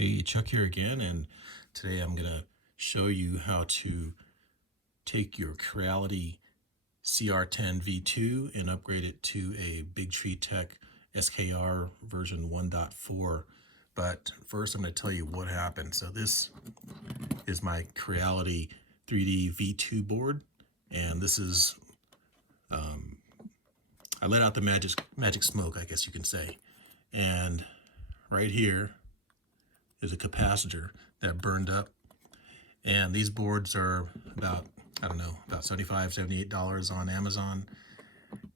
Hey, Chuck here again, and today I'm going to show you how to take your Creality CR-10 V2 and upgrade it to a Big Tree Tech SKR version 1.4. But first I'm going to tell you what happened. So this is my Creality 3D V2 board, and this is, I let out the magic smoke, I guess you can say. And right here is a capacitor that burned up, and these boards are about, I don't know, about $75, $78 on Amazon.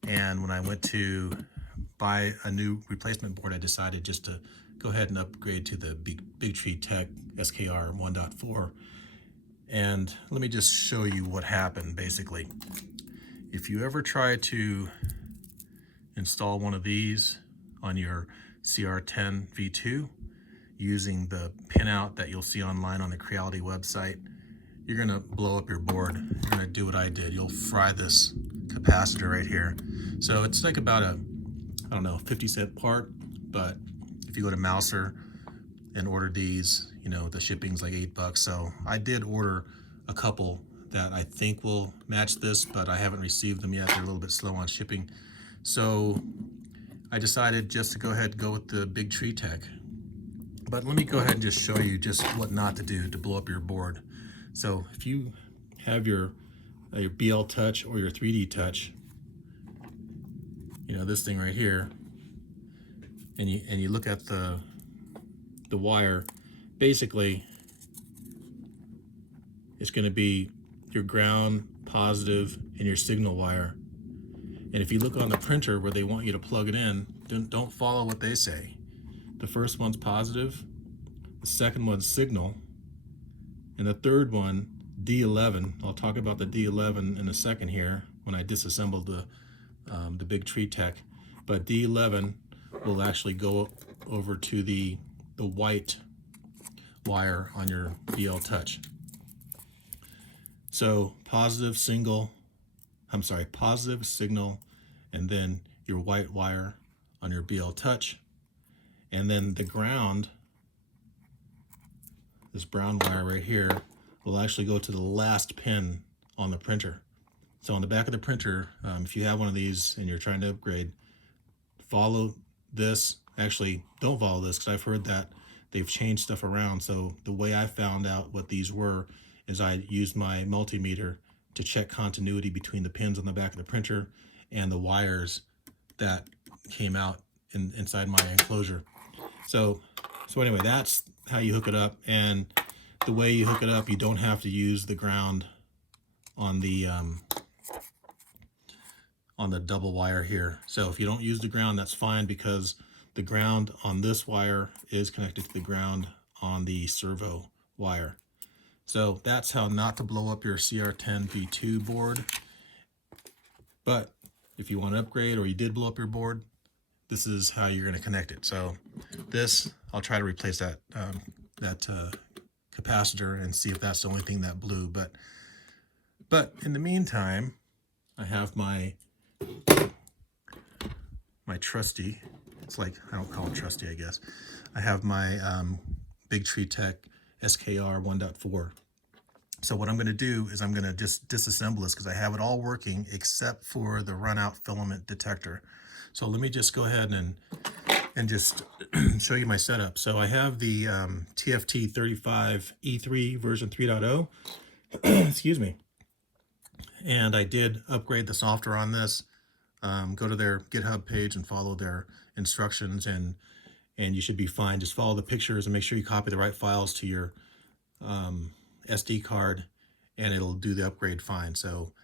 And when I went to buy a new replacement board, I decided just to go ahead and upgrade to the Big Tree Tech SKR 1.4. And let me just show you what happened. Basically, if you ever try to install one of these on your CR-10 V2 using the pinout that you'll see online on the Creality website, you're gonna blow up your board. You're gonna do what I did. You'll fry this capacitor right here. So it's like about a, I don't know, 50-cent part, but if you go to Mouser and order these, you know, the shipping's like $8. So I did order a couple that I think will match this, but I haven't received them yet. They're a little bit slow on shipping. So I decided just to go ahead and go with the Big Tree Tech. But let me go ahead and just show you just what not to do to blow up your board. So if you have your BLTouch or your 3D Touch, you know, this thing right here, and you look at the wire, basically it's going to be your ground, positive, and your signal wire. And if you look on the printer where they want you to plug it in, don't follow what they say. The first one's positive, the second one's signal, and the third one, D11. I'll talk about the D11 in a second here when I disassemble the Big Tree Tech. But D11 will actually go over to the white wire on your BLTouch. So positive signal, and then your white wire on your BLTouch. And then the ground, this brown wire right here, will actually go to the last pin on the printer. So on the back of the printer, if you have one of these and you're trying to upgrade, follow this. Actually, don't follow this, because I've heard that they've changed stuff around. So the way I found out what these were is I used my multimeter to check continuity between the pins on the back of the printer and the wires that came out inside my enclosure. So anyway, that's how you hook it up. And the way you hook it up, you don't have to use the ground on the double wire here. So if you don't use the ground, that's fine, because the ground on this wire is connected to the ground on the servo wire. So that's how not to blow up your CR-10 V2 board. But if you want to upgrade, or you did blow up your board, this is how you're going to connect it. So this, I'll try to replace that capacitor and see if that's the only thing that blew. But in the meantime, I have my trusty, it's like, I don't call it trusty, I guess. I have my Big Tree Tech SKR 1.4. So what I'm going to do is I'm going to just disassemble this, because I have it all working except for the run-out filament detector. So let me just go ahead and just show you my setup. So I have the TFT35 E3 version 3.0. Excuse me. And I did upgrade the software on this. Go to their GitHub page and follow their instructions, and you should be fine. Just follow the pictures and make sure you copy the right files to your SD card, and it'll do the upgrade fine. So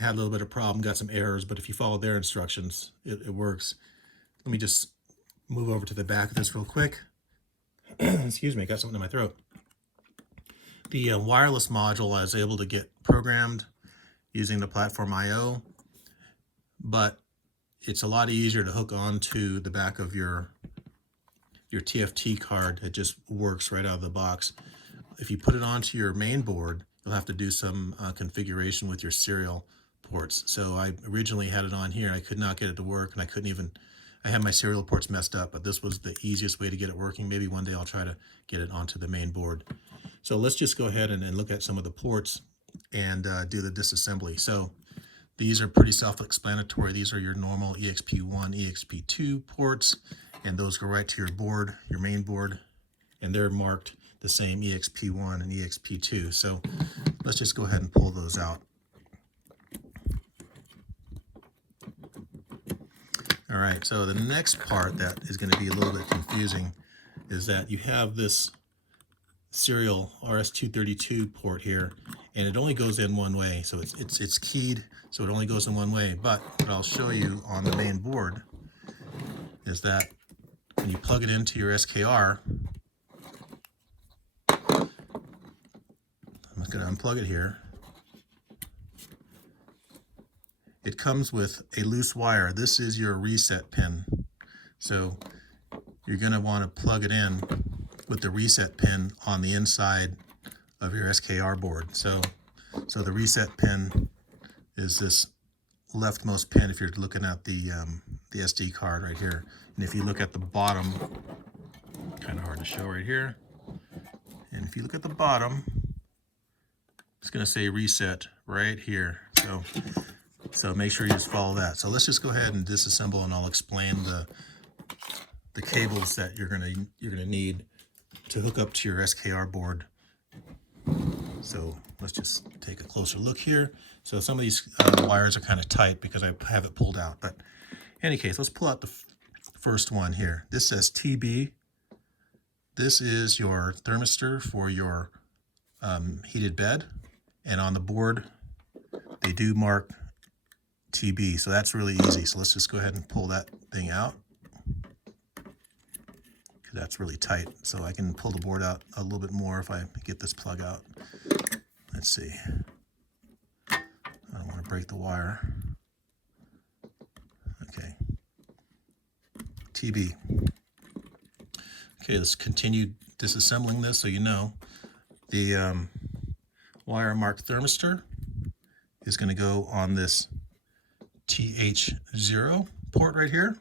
I had a little bit of problem, got some errors, but if you follow their instructions, it works. Let me just move over to the back of this real quick. Excuse me, I got something in my throat. The wireless module I was able to get programmed using the platform IO, but it's a lot easier to hook onto the back of your TFT card. It just works right out of the box. If you put it onto your main board, you'll have to do some configuration with your serial ports. So I originally had it on here. I could not get it to work, and I I had my serial ports messed up, but this was the easiest way to get it working. Maybe one day I'll try to get it onto the main board. So let's just go ahead and look at some of the ports and do the disassembly. So these are pretty self-explanatory. These are your normal EXP1, EXP2 ports, and those go right to your board, your main board, and they're marked the same EXP1 and EXP2. So let's just go ahead and pull those out. All right, so the next part that is going to be a little bit confusing is that you have this serial RS-232 port here, and it only goes in one way. So it's keyed, so it only goes in one way. But what I'll show you on the main board is that when you plug it into your SKR, I'm just going to unplug it here. It comes with a loose wire. This is your reset pin. So you're going to want to plug it in with the reset pin on the inside of your SKR board. So the reset pin is this leftmost pin if you're looking at the SD card right here. And if you look at the bottom, kind of hard to show right here. And if you look at the bottom, it's going to say reset right here. So make sure you just follow that. So let's just go ahead and disassemble, and I'll explain the cables that you're gonna need to hook up to your SKR board. So let's just take a closer look here. So some of these wires are kind of tight because I have it pulled out. But in any case, let's pull out the first one here. This says TB. This is your thermistor for your heated bed, and on the board they do mark TB, so that's really easy. So let's just go ahead and pull that thing out, because that's really tight. So I can pull the board out a little bit more if I get this plug out. Let's see. I don't want to break the wire. Okay. TB. Okay, let's continue disassembling this so you know. The wire marked thermistor is going to go on this TH0 port right here.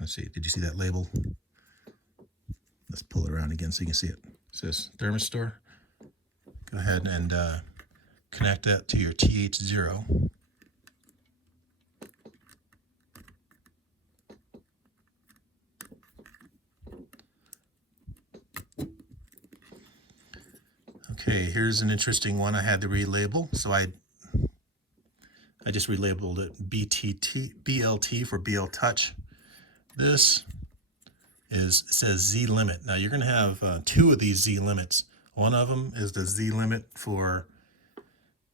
Let's see, did you see that label? Let's pull it around again so you can see it. It says thermistor. Go ahead and connect that to your TH0. Okay, here's an interesting one I had to relabel. So I just relabeled it BTT, BLT for BLTouch. This says Z limit. Now you're going to have two of these Z limits. One of them is the Z limit for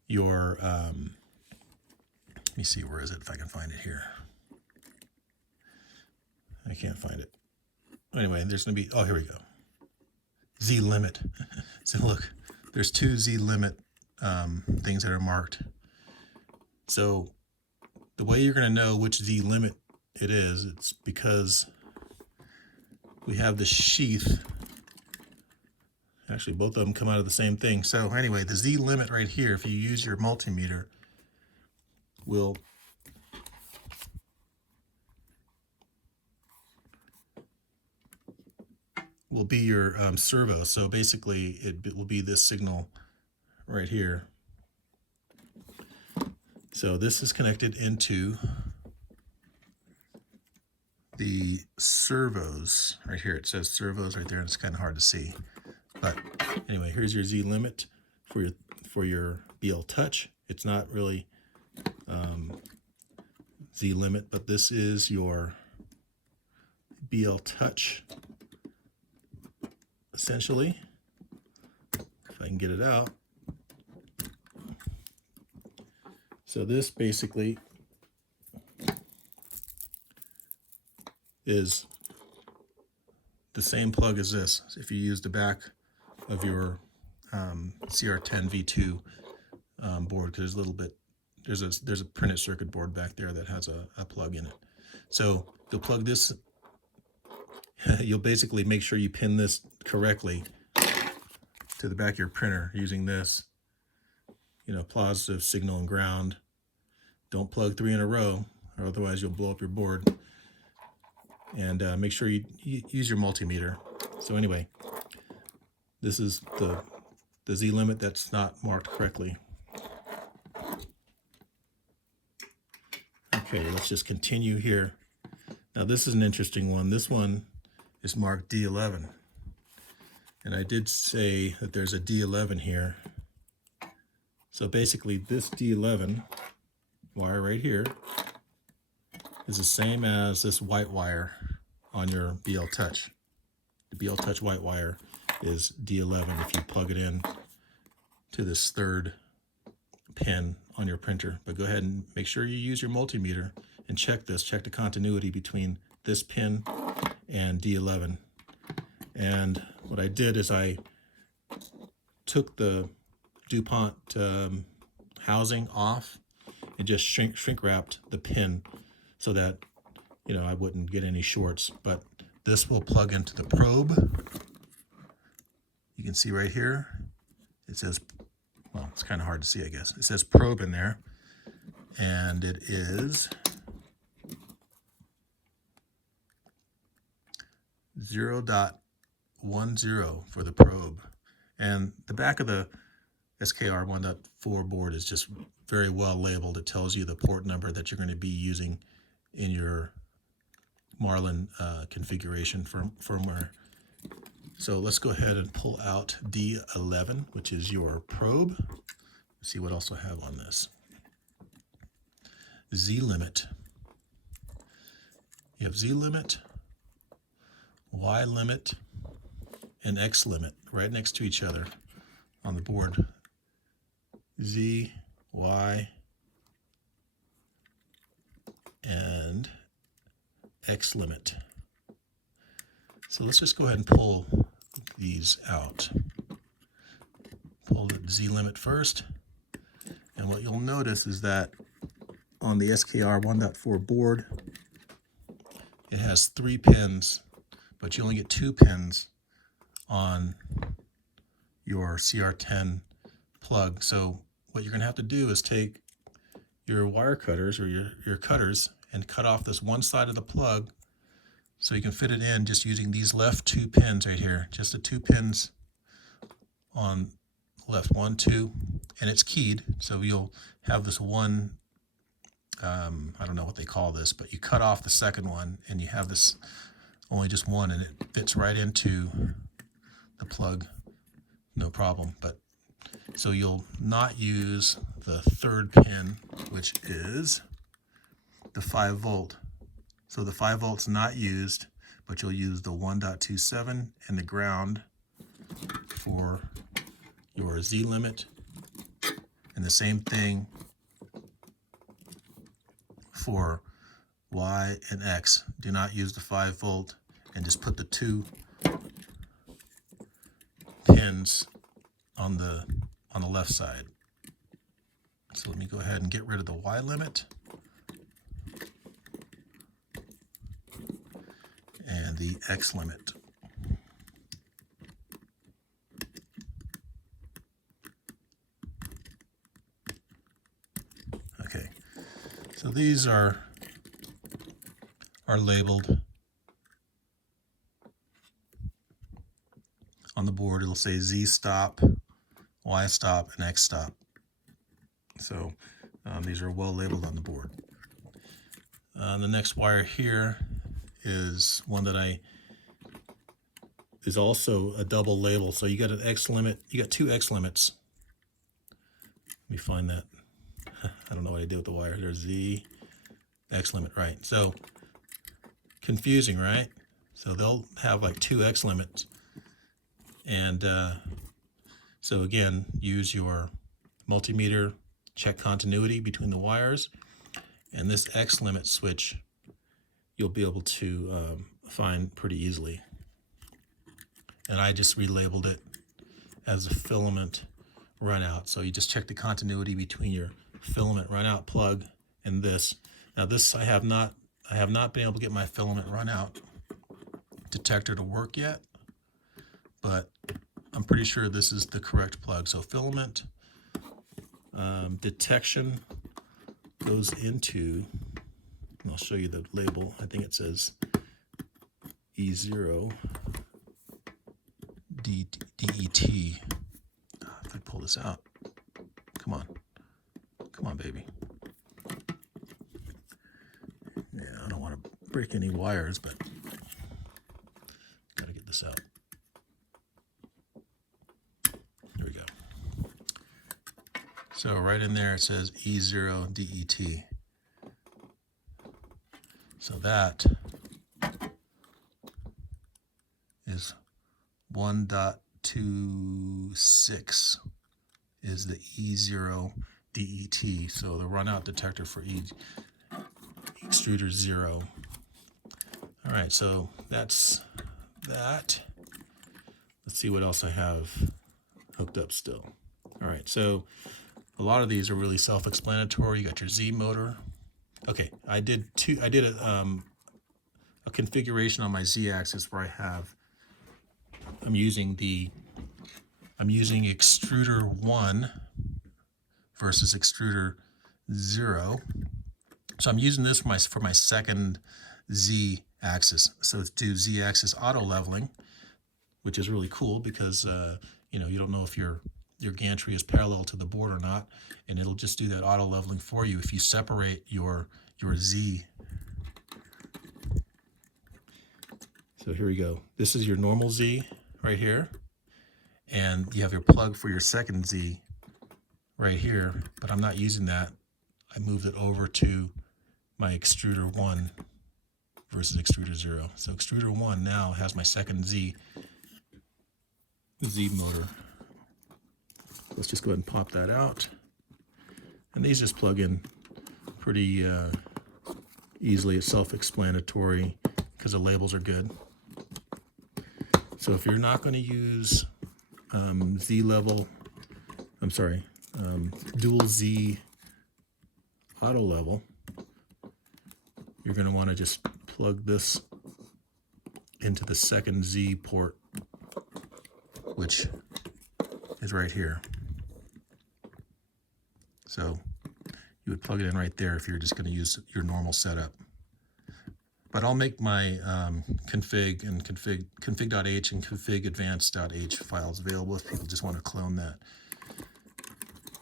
your, let me see, where is it, if I can find it here. I can't find it. Anyway, there's going to be, oh, here we go. Z limit. So look, there's two Z limit things that are marked. So the way you're going to know which Z limit it is, it's because we have the sheath. Actually, both of them come out of the same thing. So anyway, the Z limit right here, if you use your multimeter, will be your servo. So basically, it will be this signal right here. So this is connected into the servos right here. It says servos right there, and it's kind of hard to see. But anyway, here's your Z limit for your BLTouch. It's not really Z limit, but this is your BLTouch essentially. If I can get it out. So this basically is the same plug as this. So if you use the back of your CR-10 V2 board, because there's a little bit, there's a printed circuit board back there that has a plug in it. So you'll plug this, you'll basically make sure you pin this correctly to the back of your printer using this, you know, positive signal and ground, Don't plug 3 in a row, or otherwise you'll blow up your board. And make sure you use your multimeter. So anyway, this is the Z limit that's not marked correctly. Okay, let's just continue here. Now this is an interesting one. This one is marked D11. And I did say that there's a D11 here. So basically this D11 wire right here is the same as this white wire on your BLTouch. The BLTouch white wire is D11 if you plug it in to this third pin on your printer. But go ahead and make sure you use your multimeter and check this. Check the continuity between this pin and D11. And what I did is I took the DuPont housing off and just shrink wrapped the pin so that, you know, I wouldn't get any shorts. But this will plug into the probe. You can see right here, it says, well, it's kind of hard to see, I guess. It says probe in there, and it is 0.10 for the probe. And the back of the SKR 1.4 board is just very well labeled. It tells you the port number that you're going to be using in your Marlin configuration firmware. So let's go ahead and pull out D11, which is your probe. Let's see what else I have on this. Z limit. You have Z limit, Y limit, and X limit right next to each other on the board. Z, Y, and X limit. So let's just go ahead and pull these out. Pull the Z limit first. And what you'll notice is that on the SKR 1.4 board, it has 3 pins, but you only get 2 pins on your CR-10 plug. So what you're going to have to do is take your wire cutters or your cutters and cut off this one side of the plug so you can fit it in just using these left 2 pins right here. Just the 2 pins on left, 1, 2, and it's keyed. So you'll have this one, I don't know what they call this, but you cut off the second one and you have this only just one, and it fits right into the plug, no problem. But so you'll not use the third pin, which is the 5 volt. So the 5 volt's not used, but you'll use the 1.27 and the ground for your Z limit, and the same thing for Y and X. Do not use the 5 volt, and just put the 2 pins on the left side. So let me go ahead and get rid of the Y limit and the X limit. Okay, so these are labeled on the board. It'll say Z stop, Y stop, and X stop. So these are well labeled on the board. The next wire here is one that is also a double label. So you got an X limit, you got 2 X limits. Let me find that. I don't know what I did with the wire. There's Z, X limit, right? So confusing, right? So they'll have like 2 X limits. And so again, use your multimeter, check continuity between the wires, and this X limit switch you'll be able to find pretty easily. And I just relabeled it as a filament runout. So you just check the continuity between your filament runout plug and this. Now this I have not been able to get my filament runout detector to work yet, but I'm pretty sure this is the correct plug. So filament detection goes into, and I'll show you the label. I think it says E0 DET. If I pull this out, come on, baby. Yeah, I don't want to break any wires, but gotta get this out. There we go. So right in there it says E0 DET. So that is 1.26 is the E0 DET. So the runout detector for extruder 0. All right, so that's that. Let's see what else I have hooked up still. All right, so a lot of these are really self-explanatory. You got your Z motor. Okay, I did a configuration on my Z-axis where I'm using extruder 1 versus extruder 0. So I'm using this for my second Z-axis. So let's do Z-axis auto leveling, which is really cool because you don't know if your gantry is parallel to the board or not, and it'll just do that auto leveling for you if you separate your Z. So here we go. This is your normal Z right here, and you have your plug for your second Z right here, but I'm not using that. I moved it over to my extruder 1 versus extruder 0. So extruder 1 now has my second Z motor. Let's just go ahead and pop that out. And these just plug in pretty easily. It's self-explanatory because the labels are good. So if you're not going to use dual Z auto level, you're going to want to just plug this into the second Z port, which is right here. So you would plug it in right there if you're just going to use your normal setup. But I'll make my config.h and config.advanced.h files available if people just want to clone that.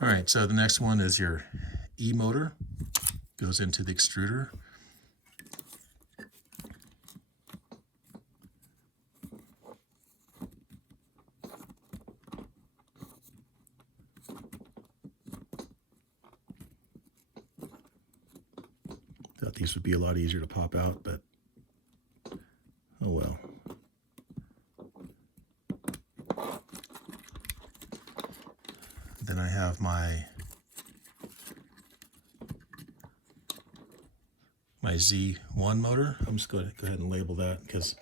All right, so the next one is your E motor. Goes into the extruder. Thought these would be a lot easier to pop out, but oh well. Then I have my Z1 motor. I'm just going to go ahead and label that because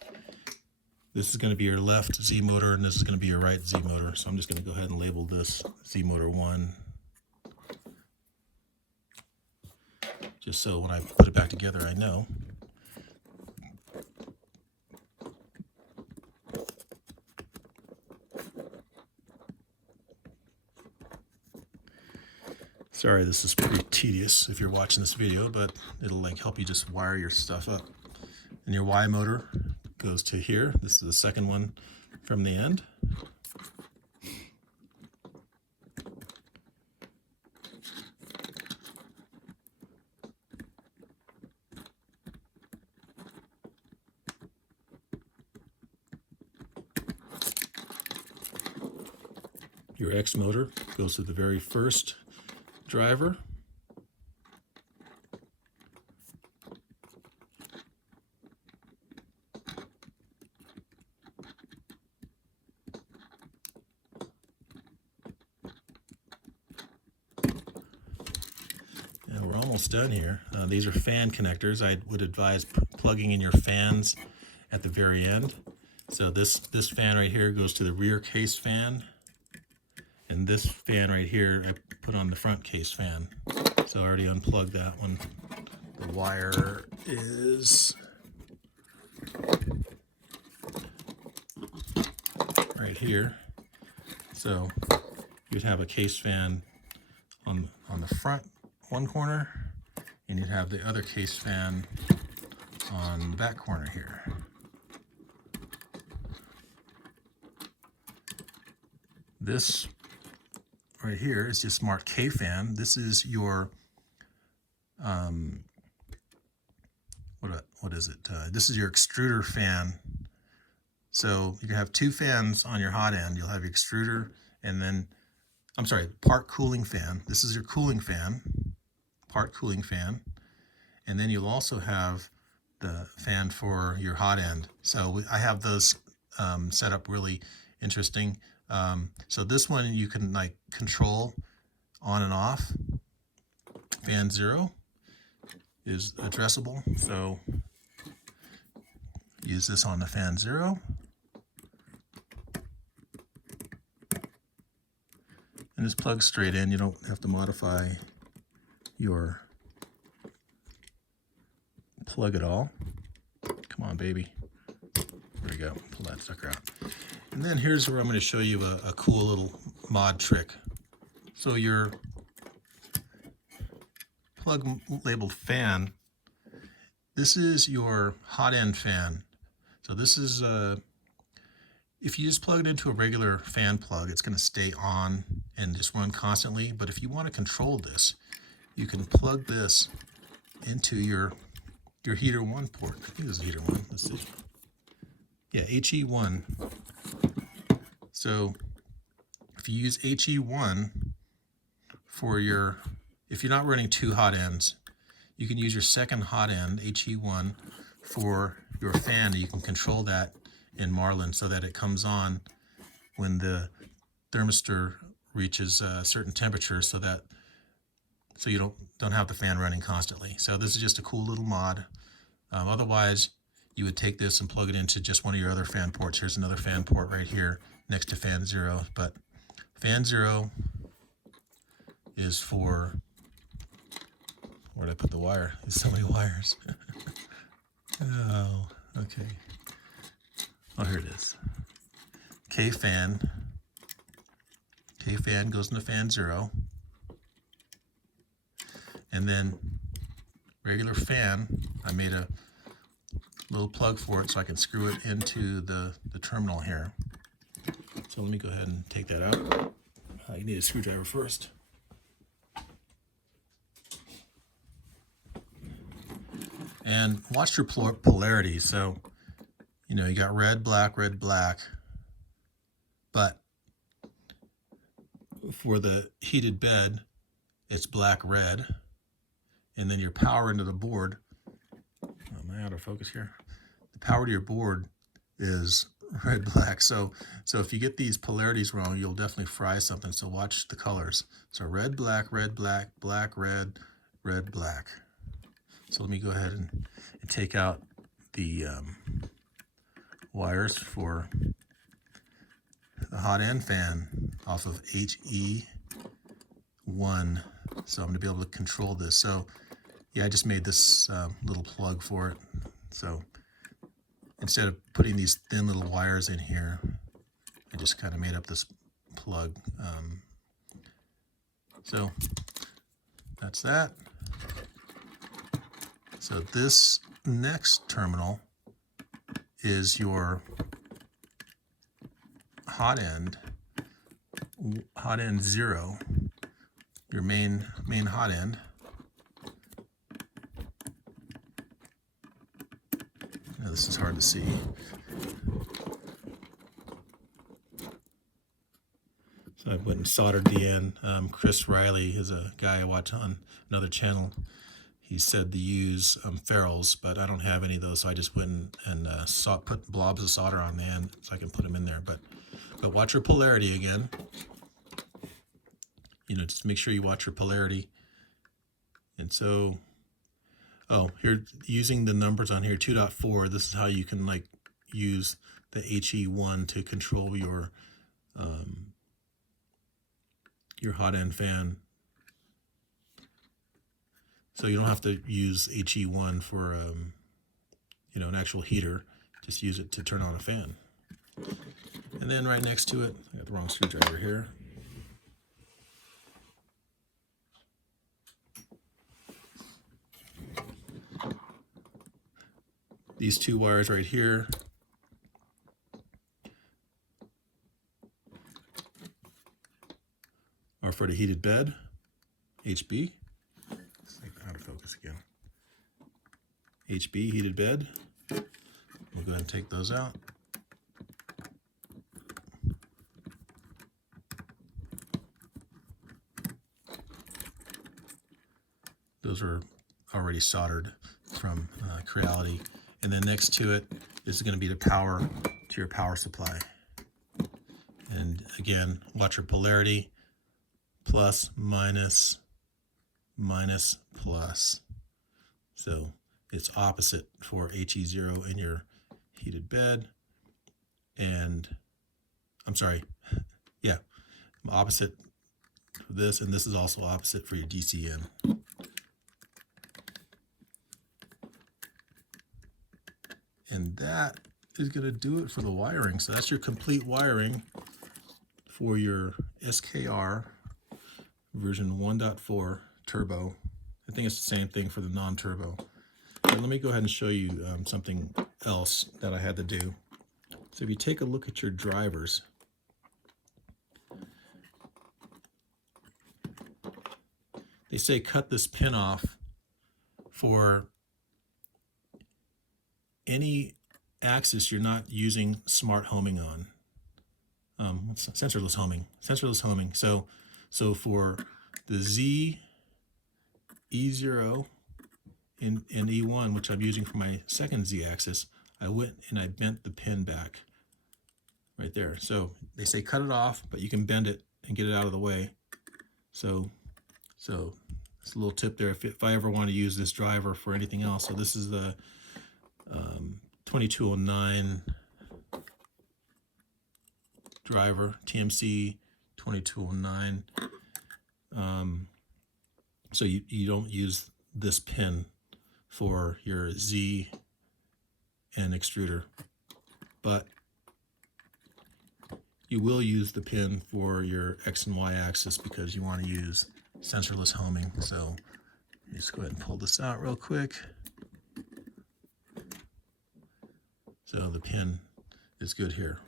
this is going to be your left Z motor and this is going to be your right Z motor. So I'm just going to go ahead and label this Z motor 1. Just so when I put it back together, I know. Sorry, this is pretty tedious if you're watching this video, but it'll help you just wire your stuff up. And your Y motor goes to here. This is the second one from the end. Your X motor goes to the very first driver. Now we're almost done here. These are fan connectors. I would advise plugging in your fans at the very end. So this fan right here goes to the rear case fan. And this fan right here, I put on the front case fan. So I already unplugged that one. The wire is right here. So you'd have a case fan on the front one corner and you'd have the other case fan on the back corner here. This right here is just marked K fan. This is your what is it? This is your extruder fan. So you can have two fans on your hot end. You'll have your extruder, and then, I'm sorry, part cooling fan. This is your cooling fan, part cooling fan. And then you'll also have the fan for your hot end. So I have those set up really interesting. So this one you can like control on and off. Fan 0 is addressable. So use this on the fan 0. And this plugs straight in. You don't have to modify your plug at all. Come on, baby. There we go. Pull that sucker out. And then here's where I'm going to show you a cool little mod trick. So your plug labeled fan, this is your hot end fan. So this is, if you just plug it into a regular fan plug, it's going to stay on and just run constantly. But if you want to control this, you can plug this into your heater 1 port. I think this is heater 1. Let's see. Yeah, HE1. So if you use HE1 for your, if you're not running two hot ends, you can use your second hot end, HE1, for your fan. You can control that in Marlin so that it comes on when the thermistor reaches a certain temperature, so you don't have the fan running constantly. So this is just a cool little mod. Otherwise, you would take this and plug it into just one of your other fan ports. Here's another fan port right here next to fan 0. But fan 0 is for, where did I put the wire? There's so many wires. Oh, okay. Oh, here it is. K fan. K fan goes into fan 0. And then regular fan, I made a little plug for it so I can screw it into the terminal here. So let me go ahead and take that out. You need a screwdriver first. And watch your polarity. So, you know, you got red, black, but for the heated bed, it's black, red. And then your power into the board, am I out of focus here? The power to your board is red, black. So if you get these polarities wrong, you'll definitely fry something. So watch the colors. So red, black, black, red, red, black. So let me go ahead and take out the wires for the hot end fan off of HE1. So I'm going to be able to control this. So yeah, I just made this little plug for it. So instead of putting these thin little wires in here, I just kind of made up this plug. So that's that. So this next terminal is your hot end 0, your main hot end. Now, this is hard to see. So I went and soldered the end. Chris Riley is a guy I watch on another channel. He said to use ferrules, but I don't have any of those, so I just went and put blobs of solder on the end so I can put them in there. But watch your polarity again. You know, just make sure you watch your polarity. And so, here, using the numbers on here, 2.4, this is how you can like use the HE1 to control your hot end fan. So you don't have to use HE1 for you know, an actual heater. Just use it to turn on a fan. And then right next to it, I got the wrong screwdriver here. These two wires right here are for the heated bed, HB. It's like out of focus again. HB, heated bed. We'll go ahead and take those out. Those are already soldered from Creality. And then next to it is going to be the power to your power supply. And again, watch your polarity, plus, minus, minus, plus. So it's opposite for HE0 in your heated bed. And I'm sorry, yeah, opposite for this, and this is also opposite for your DCN. And that is going to do it for the wiring. So that's your complete wiring for your SKR version 1.4 turbo. I think it's the same thing for the non-turbo. But let me go ahead and show you something else that I had to do. So if you take a look at your drivers, they say cut this pin off for any axis you're not using smart homing on. Sensorless homing. So for the Z, E0, and E1, which I'm using for my second Z axis, I went and I bent the pin back right there. So they say cut it off, but you can bend it and get it out of the way. So it's a little tip there if I ever want to use this driver for anything else. So this is the 2209 driver, TMC 2209. So you don't use this pin for your Z and extruder, but you will use the pin for your X and Y axis because you want to use sensorless homing. So just go ahead and pull this out real quick. So the pin is good here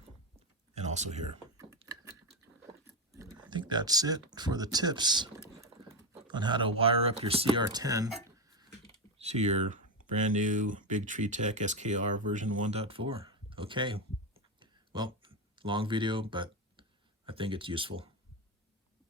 and also here. I think that's it for the tips on how to wire up your CR-10 to your brand new Big Tree Tech SKR version 1.4. Okay, well, long video, but I think it's useful.